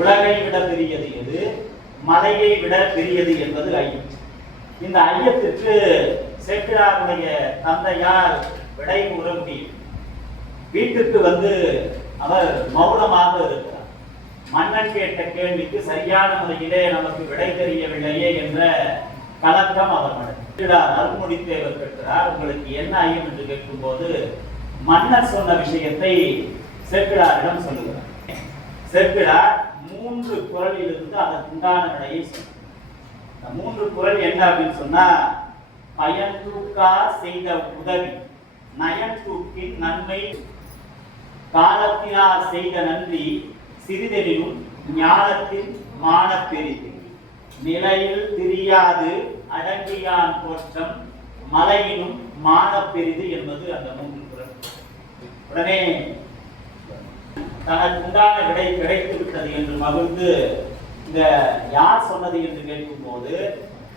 உலகை விட பெரியது எது, மலையை விட பெரியது என்பது ஐயம். இந்த ஐயத்திற்கு சேக்கிழாருடைய தந்தையார் விடை கூற முடியும். வீட்டுக்கு வந்து அவர் மௌனமாக இருக்கிறார். மன்னன் கேட்ட கேள்விக்கு சரியான முறையிலே நமக்கு விடை தெரியவில்லையே என்ற கலக்கம் அவர் மனதில். அருள்மொழித்தேவர் கேட்கிறார், உங்களுக்கு என்ன ஐயம் என்று கேட்கும் போது மன்னர் சொன்ன விஷயத்தை சேக்கிழாரிடம் சொல்லுகிறார். சேக்கிழார் 3 குறளில் இருந்து அதற்கு உண்டான விடையை சொன்னார். 3 குறள் என்ன அப்படின்னு சொன்னா, பயன் தூக்கார் செய்த உதவி, நயன் தூக்கின் நன்மை, காலத்தினார் செய்த நன்றி, சிறிதெனினும் ஞானத்தின் மான பெரிது, நிலையில் தெரியாது அடங்கியான் தோற்றம், மலையினும் மான பெரிது என்பது அந்த 3 குறள். உடனே தனக்கு உண்டான விடை கிடைத்து விட்டது என்று மகிழ்ந்து, இந்த யார் சொன்னது என்று கேட்கும் போது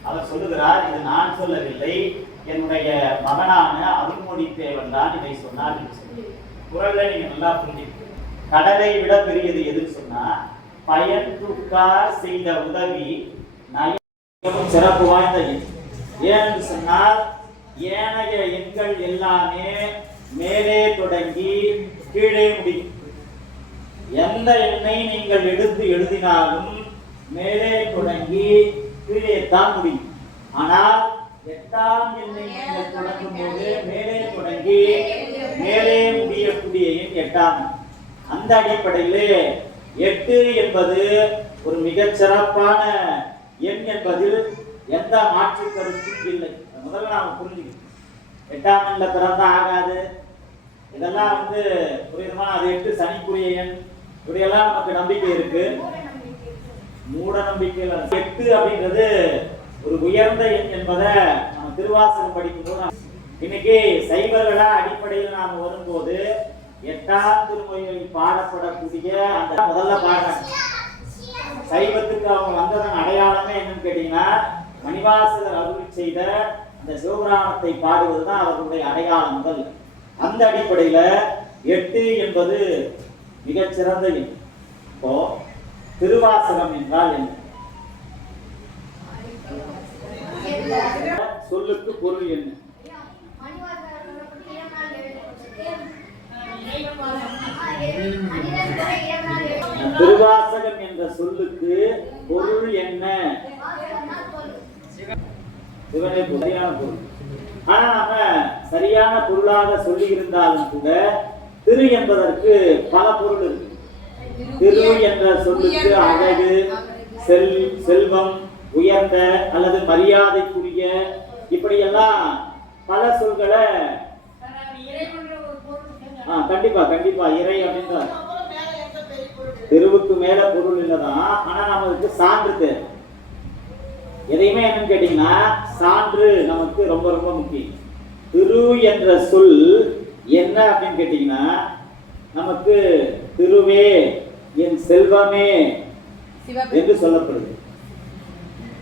அவர் சொல்லுகிறார், இது நான் சொல்லவில்லை, என்னுடைய மகனான அருள்மொழித்தேவன் தான் இதை சொன்னார் என்று சொல்லி. குறளை நீங்க நல்லா புரிஞ்சுக்கணும். கடலை விட பெரியது எதுன்னு சொன்னா, பயன் தூக்கார் செய்த உதவி நயம் சிறப்பு வாய்ந்தது. ஏன்னு சொன்னால், ஏனைய எண்கள் எல்லாமே மேலே தொடங்கி கீழே முடியும். எந்த எண்ணை நீங்கள் எடுத்து எழுதினாலும் மேலே தொடங்கி கீழே தான் முடியும். ஆனால் 8ஆம் எண்ணை நீங்கள் தொடங்கும் போது மேலே தொடங்கி மேலே முடியக்கூடிய எண் 8ஆம். அந்த அடிப்படையிலே 8 என்பது ஒரு மிகச் சிறப்பான எண் என்பதில் எந்த மாற்று கருத்தும் இல்லை. முதல்ல நாம புரிஞ்சுக்கணும். 8ஆம் எண்ணில பிறந்தா ஆகாது, இதெல்லாம் வந்து புரியுதுமா? அது 8 சனிக்குரிய எண், இப்படியெல்லாம் நமக்கு நம்பிக்கை இருக்கு. மூட நம்பிக்கையில் 8 அப்படின்றது ஒரு உயர்ந்த எண் என்பதை நம்ம திருவாசகம் படிக்கும்போது, இன்னைக்கு சைவர்களா அடிப்படையில் நாம் வரும்போது 8ஆம் திருமொழியில் பாடப்படக்கூடிய அந்த முதல்ல பாடுறாங்க. சைவத்துக்கு அவங்க வந்ததன் அடையாளமே என்னன்னு கேட்டீங்கன்னா, மணிவாசகர் அருள் செய்த அந்த சிவபுராணத்தை பாடுவதுதான் அவர்களுடைய அடையாளம் முதல். அந்த அடிப்படையில 8 என்பது மிகச்சிறந்த எண். இப்போ திருவாசகம் என்றால் என்ன? சொல்லுக்கு பொருள் என்ன? திருவாசகம் என்ற சொல்லுக்கு பொருள் என்ன? சிவனே சரியான பொருள். ஆனா நாம சரியான பொருளாக சொல்லி இருந்தாலும் கூட திரு என்பதற்கு பல பொருள் இருக்கு. திரு என்ற சொல்லுக்கு அழகு, செல்வம், உயர்ந்த அல்லது மரியாதைக்குரிய, இப்படியெல்லாம் பல சொல்களை கண்டிப்பா கண்டிப்பா இறை அப்படின்ற திருவுக்கு மேல பொருள் இல்லதான். ஆனா நமக்கு சான்று தேவை. எதையுமே என்னன்னு கேட்டீங்கன்னா சான்று நமக்கு ரொம்ப ரொம்ப முக்கியம். திரு என்ற சொல் என்ன அப்படின்னு கேட்டீங்கன்னா, நமக்கு திருவே என் செல்வமே என்று சொல்லப்படுது.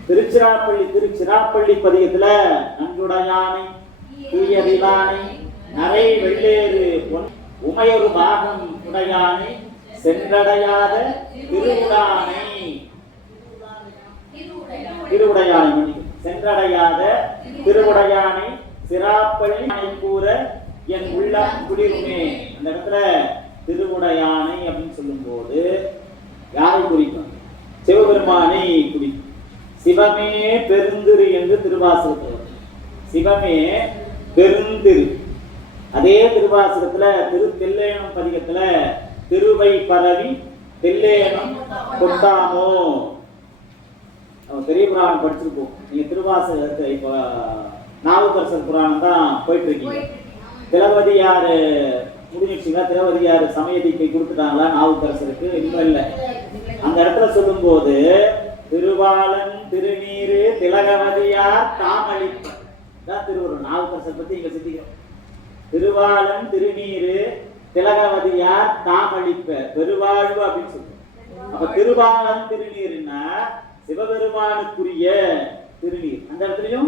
திருச்சிராப்பள்ளி பதிகத்துல நன்றுடையானை தூயதிலானை நரை வெள்ளேறு உமையொரு பாகம் உடையானை சென்றடையாத திருவுடையானை சென்றடையாத திருவுடையானை சிராப்பள்ளி கூற என் உள்ளம் குளிருமே. அந்த இடத்துல திருவுடையானை அப்படின்னு சொல்லும் போது யாரை குறிக்கும்? சிவபெருமானை குறிக்கும். சிவமே பெருந்திரு என்று திருவாசகத்தில், சிவமே பெருந்திரு. அதே திருவாசகத்துல தில்லேனம் பதிகத்துல திருவை பரவி தில்லேனம் கொட்டாமோ, பெரிய புராணம் படிச்சிருப்போம். நீங்க திருவாசகத்தை இப்ப நாவுக்கரசர் புராணம் தான் போயிட்டு இருக்கீங்க. திலவதியார் முடிஞ்சிடுச்சுங்களா? திலவதியார் சமயதிக்கை கொடுத்துட்டாங்களா நாவுக்கரசருக்கு? இன்னும் இல்லை. அந்த இடத்துல சொல்லும் போது திருவாளன் திருநீரு திலகவதியார் தாமளிப்ப தான் திருவள்ளுவர். நாவுக்கரசர் பத்தி இங்க சிந்திக்கிறோம். திருவாளன் திருநீரு திலகவதியார் தாமளிப்ப பெருவாழ்வு அப்படின்னு சொல்றோம். அப்ப திருவாளன் திருநீருன்னா சிவபெருமானுக்குரிய திருநீர். அந்த இடத்துலயும்